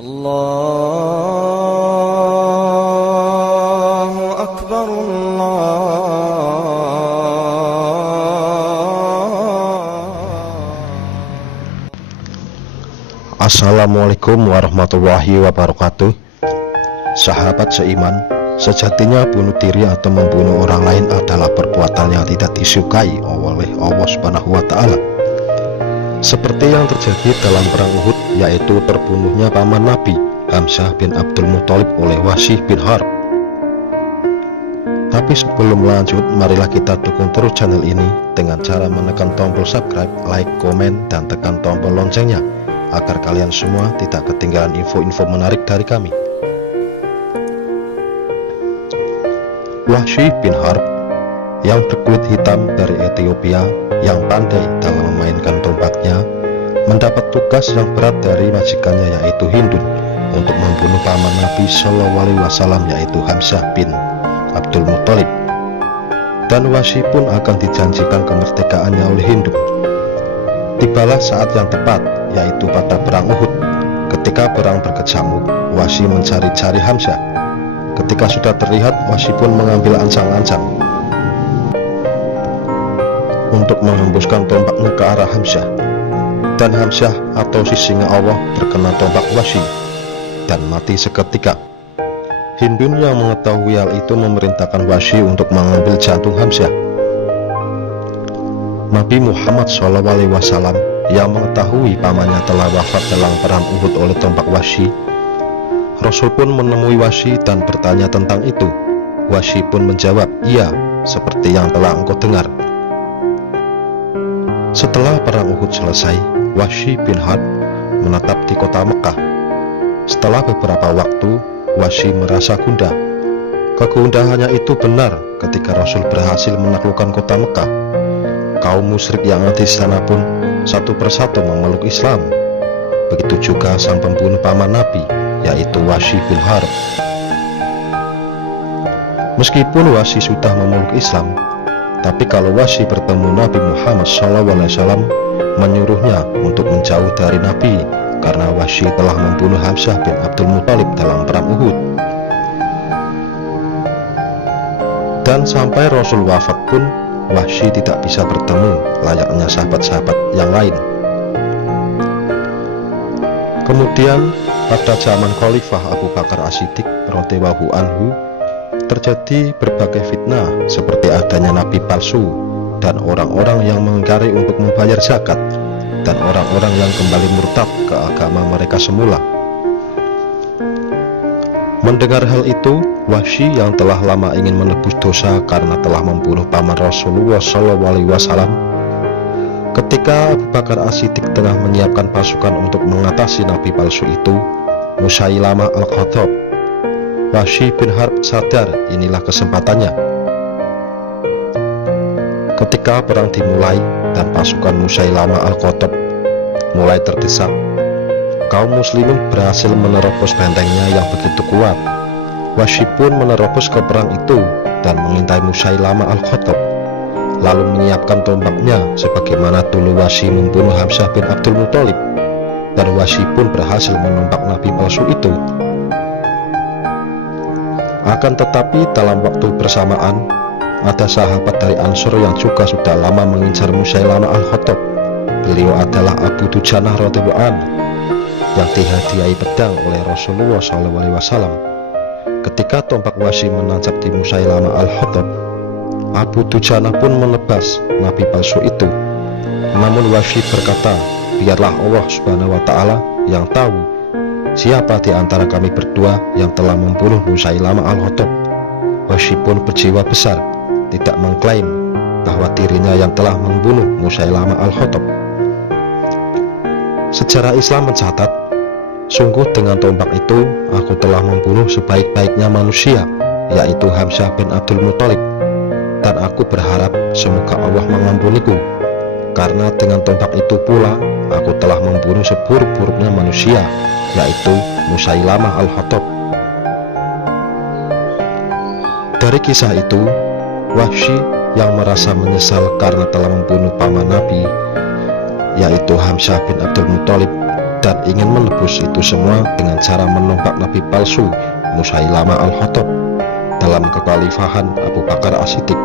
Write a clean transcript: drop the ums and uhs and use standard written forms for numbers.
Allahu Akbar, Assalamualaikum warahmatullahi wabarakatuh. Sahabat seiman, sejatinya bunuh diri atau membunuh orang lain adalah perbuatan yang tidak disukai oleh Allah Subhanahu wa Ta'ala. Seperti yang terjadi dalam perang Uhud, yaitu terbunuhnya paman Nabi Hamzah bin Abdul Muthalib oleh Wahsy bin Harb. Tapi sebelum lanjut, marilah kita dukung terus channel ini dengan cara menekan tombol subscribe, like, komen, dan tekan tombol loncengnya agar kalian semua tidak ketinggalan info-info menarik dari kami. Wahsy bin Harb yang berkulit hitam dari Ethiopia, yang pandai dalam memainkan tombaknya, mendapat tugas yang berat dari majikannya yaitu Hindun untuk membunuh paman Nabi Shallallahu Alaihi Wasallam yaitu Hamzah bin Abdul Muthalib. Dan Wahsy pun akan dijanjikan kemerdekaannya oleh Hindun. Tibalah saat yang tepat, yaitu pada perang Uhud. Ketika perang berkecamuk, Wahsy mencari-cari Hamzah. Ketika sudah terlihat, Wahsy pun mengambil ancang-ancang untuk menghembuskan tombaknya ke arah Hamzah. Dan Hamzah atau si singa Allah terkena tombak Wahsy dan mati seketika. Hindun yang mengetahui hal itu memerintahkan Wahsy untuk mengambil jantung Hamzah. Nabi Muhammad SAW yang mengetahui pamannya telah wafat dalam perang Uhud oleh tombak Wahsy, Rasul pun menemui Wahsy dan bertanya tentang itu. Wahsy pun menjawab, "Iya, seperti yang telah engkau dengar." Setelah perang Uhud selesai, Wahsy bin Harb menetap di kota Mekah. Setelah beberapa waktu, Wahsy merasa gundah. Kegundahannya itu benar ketika Rasul berhasil menaklukkan kota Mekah. Kaum musyrik yang ada di sana pun satu persatu memeluk Islam. Begitu juga sang pembunuh paman Nabi, yaitu Wahsy bin Harb. Meskipun Wahsy sudah memeluk Islam, tapi kalau Wahsy bertemu Nabi Muhammad SAW, menyuruhnya untuk menjauh dari Nabi karena Wahsy telah membunuh Hamzah bin Abdul Muthalib dalam perang Uhud. Dan sampai Rasul wafat pun, Wahsy tidak bisa bertemu layaknya sahabat-sahabat yang lain. Kemudian pada zaman Khalifah Abu Bakar As-Siddiq radhiyallahu anhu, terjadi berbagai fitnah seperti adanya nabi palsu dan orang-orang yang mengingkari untuk membayar zakat, dan orang-orang yang kembali murtad ke agama mereka semula. Mendengar hal itu, Wahsy yang telah lama ingin menebus dosa karena telah membunuh paman Rasulullah SAW, ketika Abu Bakar As-Siddiq tengah menyiapkan pasukan untuk mengatasi nabi palsu itu, Musailamah Al-Khattab, Wahsy bin Harb sadar inilah kesempatannya. Ketika perang dimulai dan pasukan Musailamah Al-Khattab mulai terdesak, kaum muslimin berhasil menerobos bentengnya yang begitu kuat. Wahsy pun menerobos ke perang itu dan mengintai Musailamah Al-Khattab, lalu menyiapkan tombaknya sebagaimana dulu Wahsy membunuh Hamzah bin Abdul Muthalib. Dan Wahsy pun berhasil menompak nabi palsu itu. Akan tetapi dalam waktu bersamaan, ada sahabat dari Ansor yang juga sudah lama mengincar Musailamah Al-Khattab. Beliau adalah Abu Dujanah radhiyallahu anhu yang dihadiahi pedang oleh Rasulullah SAW. Ketika tombak Wahsy menancap di Musailamah Al-Khattab, Abu Dujanah pun menebas nabi palsu itu. Namun Wahsy berkata, "Biarlah Allah Subhanahu wa Ta'ala yang tahu siapa di antara kami berdua yang telah membunuh Musailamah Al-Khattab." Wahsy pun berjiwa besar, tidak mengklaim bahwa dirinya yang telah membunuh Musailamah Al-Khattab. Sejarah Islam mencatat, "Sungguh dengan tombak itu aku telah membunuh sebaik-baiknya manusia, yaitu Hamzah bin Abdul Muthalib. Dan aku berharap semoga Allah mengampuniku, karena dengan tombak itu pula aku telah membunuh seburuk-buruknya manusia, yaitu Musailamah Al-Khattab." Dari kisah itu, Wahsy yang merasa menyesal karena telah membunuh paman Nabi, yaitu Hamzah bin Abdul Muthalib, dan ingin menebus itu semua dengan cara menompak nabi palsu Musailamah al-Khattab dalam kekhalifahan Abu Bakar As-Siddiq.